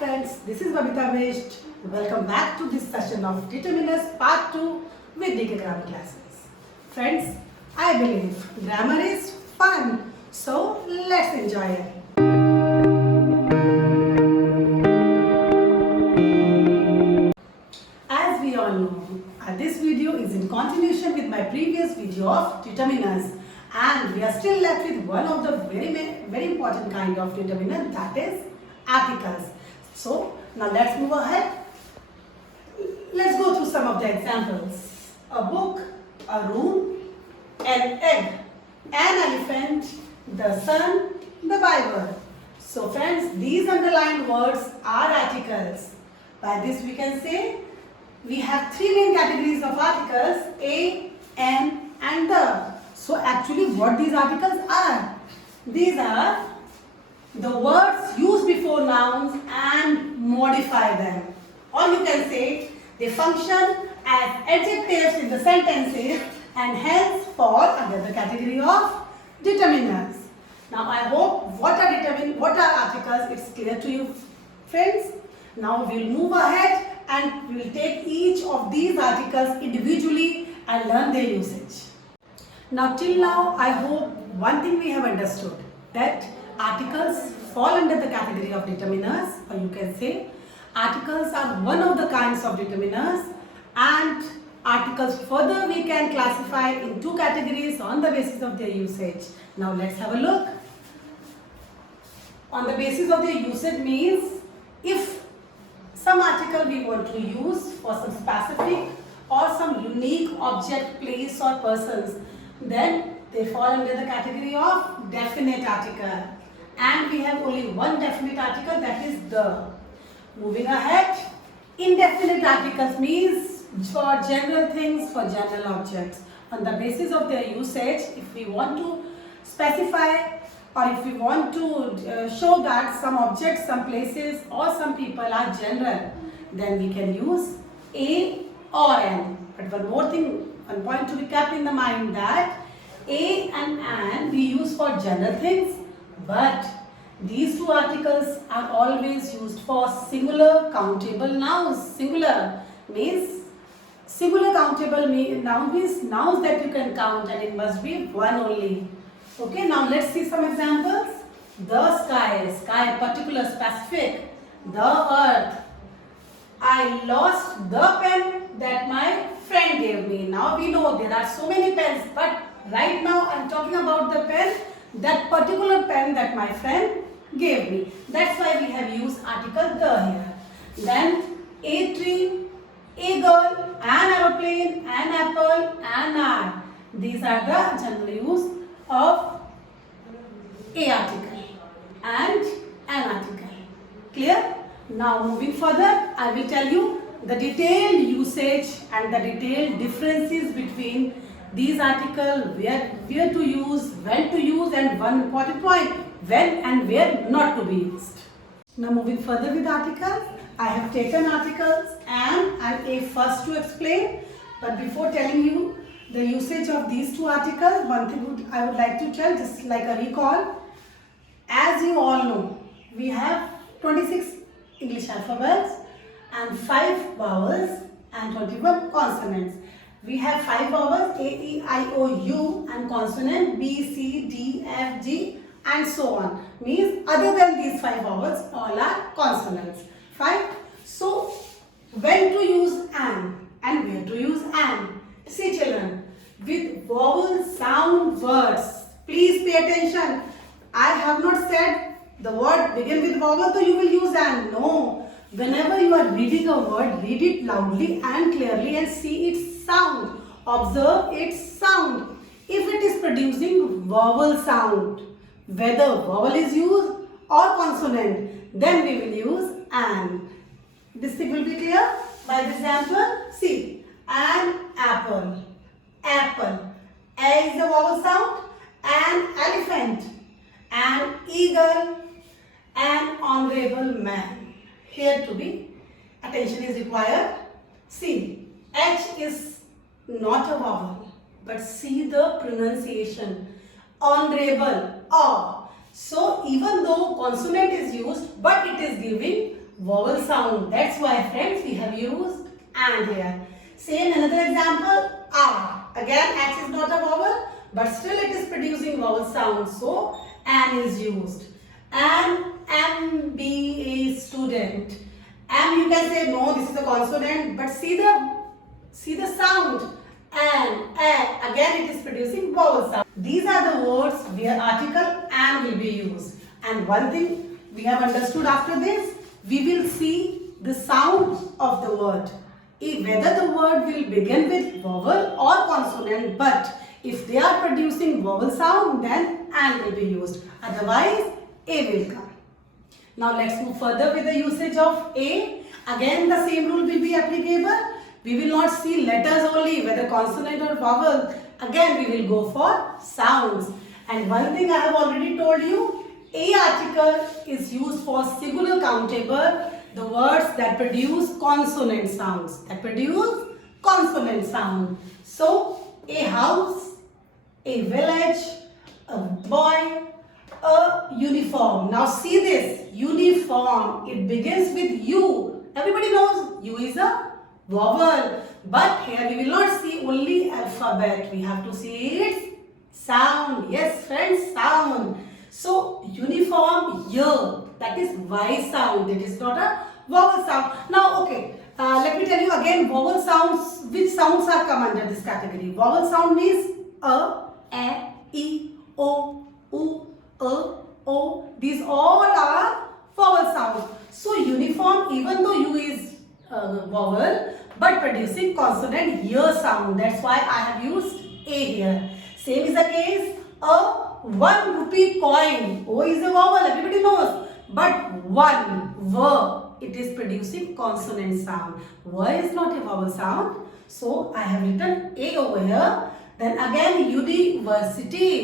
friends, this is Modifiers. Welcome back to this session of Determiners Part 2 with DK Grammar Classes. Friends, I believe grammar is fun, so let's enjoy it. As we all know, this video is in continuation with my previous video of determiners, and we are still left with one of the very important kind of determiner, that is articles. So now let's move ahead. Let's go through some of the examples. A book, a room, an egg, an elephant, the sun, the Bible. So friends, these underlined words are articles. By this we can say we have three main categories of articles: a, an and the. So actually what these articles are? These are the words used before nouns and modify them. Or you can say they function as adjectives in the sentences and hence fall under the category of determiners. Now I hope what are articles, it's clear to you friends. Now we will move ahead and we will take each of these articles individually and learn their usage. Now till now I hope one thing we have understood, that articles fall under the category of determiners, or you can say articles are one of the kinds of determiners, and articles further we can classify in two categories on the basis of their usage. Now let's have a look. On the basis of their usage means if some article we want to use for some specific or some unique object, place or persons, then they fall under the category of definite article. And we have only one definite article, that is the. Moving ahead, indefinite articles means for general things, for general objects. On the basis of their usage, if we want to specify or if we want to show that some objects, some places or some people are general, then we can use a or an. But one more thing, one point to be kept in the mind, that a and an we use for general things, but these two articles are always used for singular countable nouns. Singular countable noun means nouns that you can count, and it must be one only. Okay, now let's see some examples. The sky, particular, specific. The earth. I lost the pen that my friend gave me. Now we know there are so many pens, but right now I am talking about the pen, that particular pen that my friend gave me. That's why we have used article the here. Then a tree, a girl, an aeroplane, an apple, an eye. These are the general use of a article and an article. Clear? Now moving further, I will tell you the detailed usage and the detailed differences between these articles, where to use, when to use, and one important point, when and where not to be used. Now moving further with articles, I have taken articles and a first to explain. But before telling you the usage of these two articles, one thing I would like to tell, just like a recall. As you all know, we have 26 English alphabets and 5 vowels and 21 consonants. We have 5 vowels, A, E, I, O, U, and consonant B, C, D, F, G, and so on. Means other than these 5 vowels, all are consonants. Fine. So when to use an and where to use an? See children, with vowel sound words, please pay attention. I have not said the word begin with vowel, so you will use an. No. Whenever you are reading a word, read it loudly and clearly and see its sound. Observe its sound. If it is producing vowel sound, whether vowel is used or consonant, then we will use an. This thing will be clear by this example. See, an apple, apple. A is the vowel sound. An elephant, an eagle, an honorable man. Here to be attention is required. See, H is not a vowel, but see the pronunciation. Honorable, or. So even though consonant is used, but it is giving vowel sound. That's why, friends, we have used and here. Same another example, ah. Again, X is not a vowel, but still it is producing vowel sound. So, an is used. An MBA student. M, you can say no, this is a consonant, but see the sound. And, a. Again, it is producing vowel sound. These are the words where article and will be used. And one thing we have understood after this, we will see the sound of the word. Whether the word will begin with vowel or consonant, but if they are producing vowel sound, then and will be used. Otherwise, a will come. Now let's move further with the usage of a. Again, the same rule will be applicable. We will not see letters only, whether consonant or vowel. Again, we will go for sounds. And one thing I have already told you, a article is used for singular countable, the words that produce consonant sounds. So, a house, a village, a boy, a uniform. Now see this, uniform, it begins with U. Everybody knows U is a vowel. But here we will not see only alphabet. We have to see its sound. Yes, friends, sound. So, uniform, Y, that is Y sound. It is not a vowel sound. Now, okay, let me tell you again vowel sounds. Which sounds are come under this category? Vowel sound means A, E, O, U, O. These all are vowel sounds. So, uniform, even though U is vowel, but producing consonant Y sound. That's why I have used A here. Same is the case, a 1 rupee coin. O is a vowel, everybody knows. But 1, V, it is producing consonant sound. V is not a vowel sound. So, I have written A over here. Then again, university.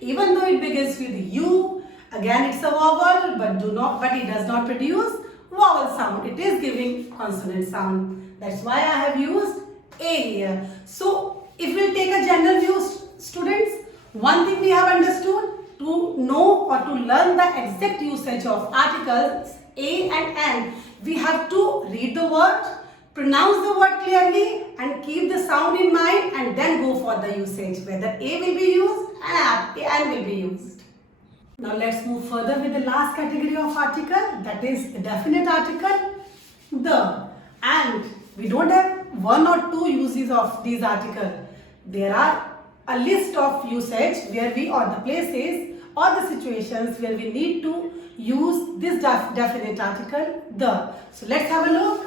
Even though it begins with U, again it's a vowel, but it does not produce vowel sound. It is giving consonant sound. That's why I have used A here. So, if we take a general view, students, one thing we have understood, to know or to learn the exact usage of articles A and N, we have to read the word, pronounce the word clearly and keep the sound in mind and then go for the usage, whether A will be used and N will be used. Now let's move further with the last category of article, that is the definite article, the. And we don't have one or two uses of these articles. There are a list of usage where we, or the places or the situations where we need to use this definite article, the. So let's have a look.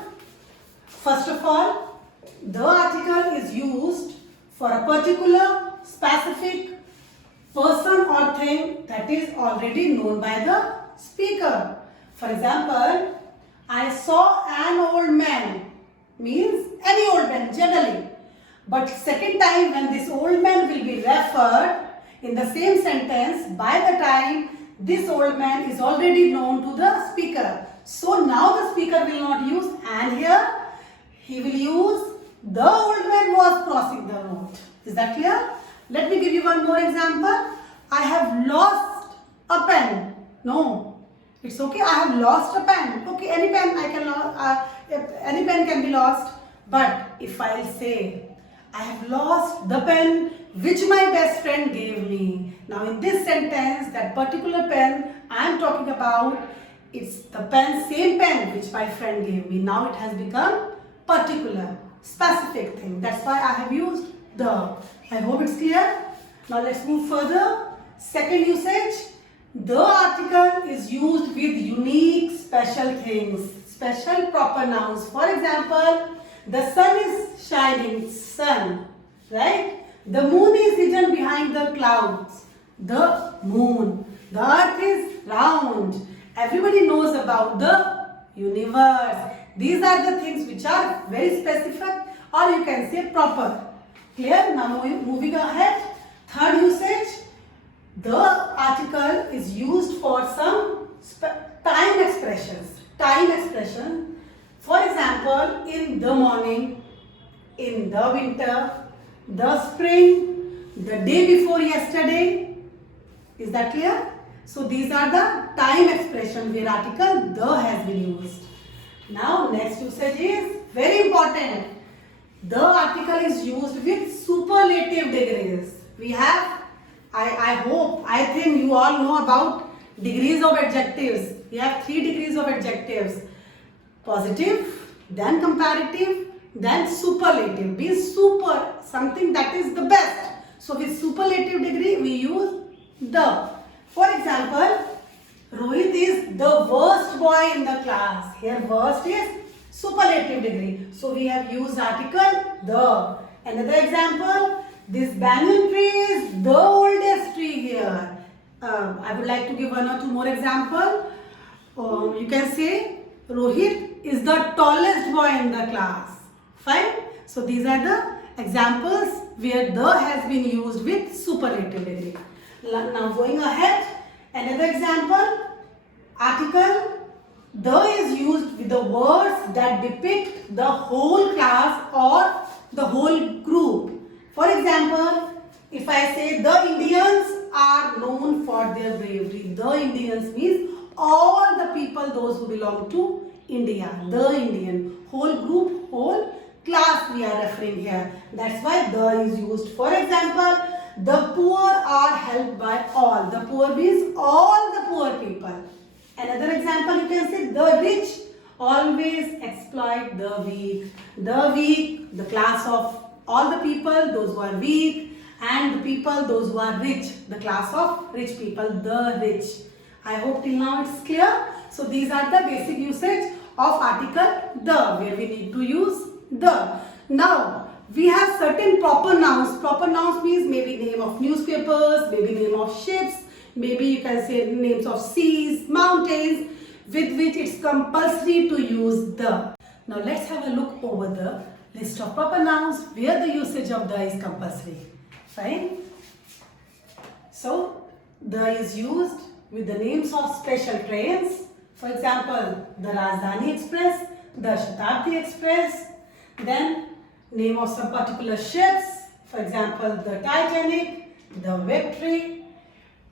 First of all, the article is used for a particular specific person or thing that is already known by the speaker. For example, I saw an old man, means any old man generally. But second time when this old man will be referred in the same sentence, by the time this old man is already known to the speaker. So now the speaker will not use and here, he will use the old man was crossing the road. Is that clear? Let me give you one more example. I have lost a pen. No, it's okay. I have lost a pen. Okay, any pen any pen can be lost. But if I say, I have lost the pen which my best friend gave me. Now in this sentence, that particular pen I am talking about, it's the pen, same pen which my friend gave me. Now it has become particular, specific thing. That's why I have used the. I hope it's clear. Now let's move further. Second usage. The article is used with unique special things, special proper nouns. For example, the sun is shining, sun, right? The moon is hidden behind the clouds, the moon. The earth is round. Everybody knows about the universe. These are the things which are very specific, or you can say proper. Clear? Now moving ahead. Third usage. The article is used for some time expressions. Time expression. For example, in the morning, in the winter, the spring, the day before yesterday. Is that clear? So these are the time expression where article the has been used. Now next usage is very important. The article is used with superlative degrees. We have, I think you all know about degrees of adjectives. We have 3 degrees of adjectives. Positive, then comparative, then superlative. Be super, something that is the best. So with superlative degree we use the. For example, Rohit is the worst boy in the class. Here worst is superlative degree. So we have used article the. Another example, this banyan tree is the oldest tree here. I would like to give 1 or 2 more example. You can say Rohit is the tallest boy in the class. Fine. So these are the examples where the has been used with superlative degree. Now going ahead, another example, article the is used with the words that depict the whole class or the whole group. For example, if I say the Indians are known for their bravery, the Indians means all the people, those who belong to India, the Indian, whole group, whole class we are referring here. That's why the is used. For example, the poor are helped by all. The poor means all the poor people. Another example, you can say the rich always exploit the weak. The weak, the class of all the people, those who are weak, and the people, those who are rich, the class of rich people, the rich. I hope till now it's clear. So these are the basic usage of article the, where we need to use the. Now we have certain proper nouns. Proper nouns means maybe name of newspapers, maybe name of ships, maybe you can say names of seas, mountains, with which it's compulsory to use the. Now let's have a look over the list of proper nouns where the usage of the is compulsory. Fine. So the is used with the names of special trains. For example, the Rajdhani Express, the Shatabdi Express. Then name of some particular ships. For example, the Titanic, the Victory.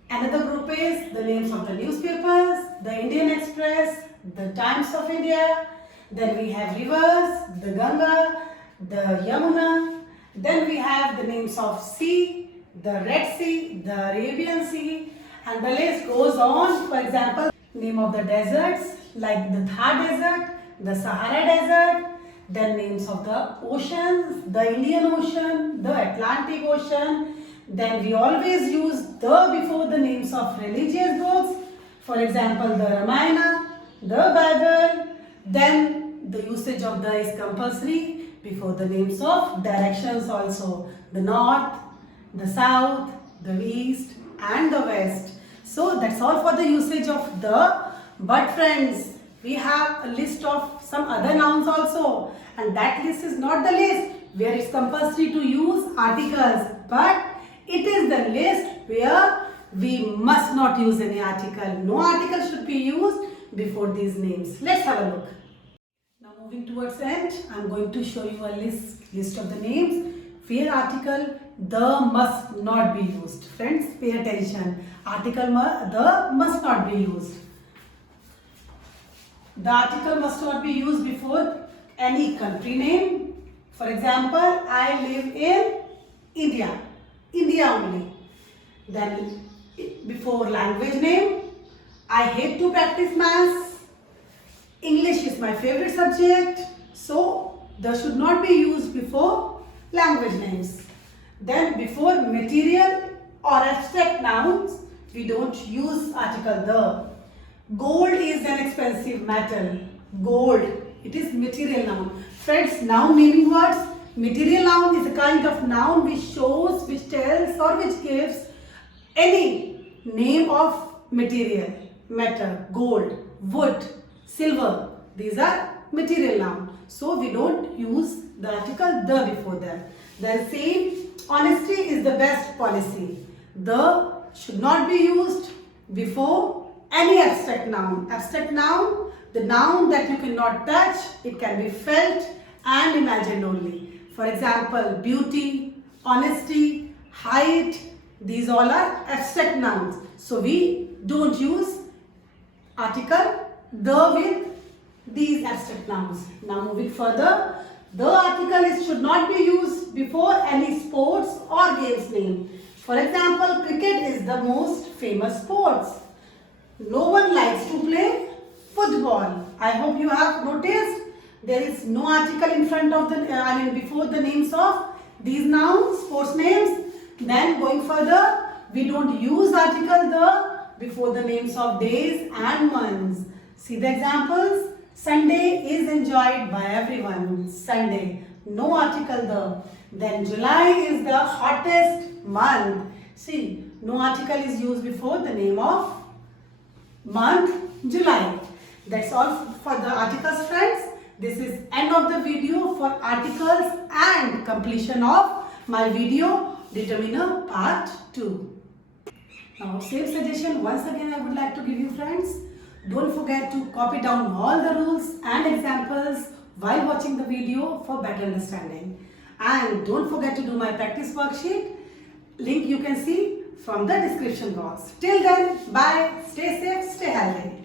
Another group is the names of the newspapers, the Indian Express, the Times of India. Then we have rivers, the Ganga, the Yamuna. Then we have the names of sea, the Red Sea, the Arabian Sea, and the list goes on. For example, name of the deserts like the Thar Desert, the Sahara Desert. Then names of the oceans, the Indian Ocean, the Atlantic Ocean. Then we always use the before the names of religious books. For example, the Ramayana, the Bible. Then the usage of the is compulsory before the names of directions also. The north, the south, the east and the west. So that's all for the usage of the. But friends, we have a list of some other nouns also. And that list is not the list where it's compulsory to use articles. But it is the list where we must not use any article. No article should be used before these names. Let's have a look. Now moving towards the end, I am going to show you a list of the names where article the must not be used. Friends, pay attention. Article the must not be used. The article must not be used before any country name. For example, I live in India. India only. Then before language name, I hate to practice maths. English is my favorite subject. So the should not be used before language names. Then before material or abstract nouns, we don't use article the. Gold is an expensive metal. Gold, it is material noun. Friends, noun meaning words. Material noun is a kind of noun which shows, which tells or which gives any name of material. Metal, gold, wood, silver. These are material noun. So we don't use the article the before them. Then same, honesty is the best policy. The should not be used before any abstract noun. Abstract noun, the noun that you cannot touch, it can be felt and imagined only. For example, beauty, honesty, height, these all are abstract nouns. So we don't use article the with these abstract nouns. Now moving further, the article should not be used before any sports or games name. For example, cricket is the most famous sports. No one likes to play football. I hope you have noticed there is no article in front of the, before the names of these nouns, sports names. Then going further, we don't use article the before the names of days and months. See the examples. Sunday is enjoyed by everyone. Sunday. No article the. Then July is the hottest month. See, no article is used before the name of month July. That's all for the articles, friends. This is end of the video for articles and completion of my video determiner part 2. Now same suggestion once again I would like to give you, friends. Don't forget to copy down all the rules and examples while watching the video for better understanding. And don't forget to do my practice worksheet. Link you can see from the description box. Till then, bye. Stay safe, stay healthy.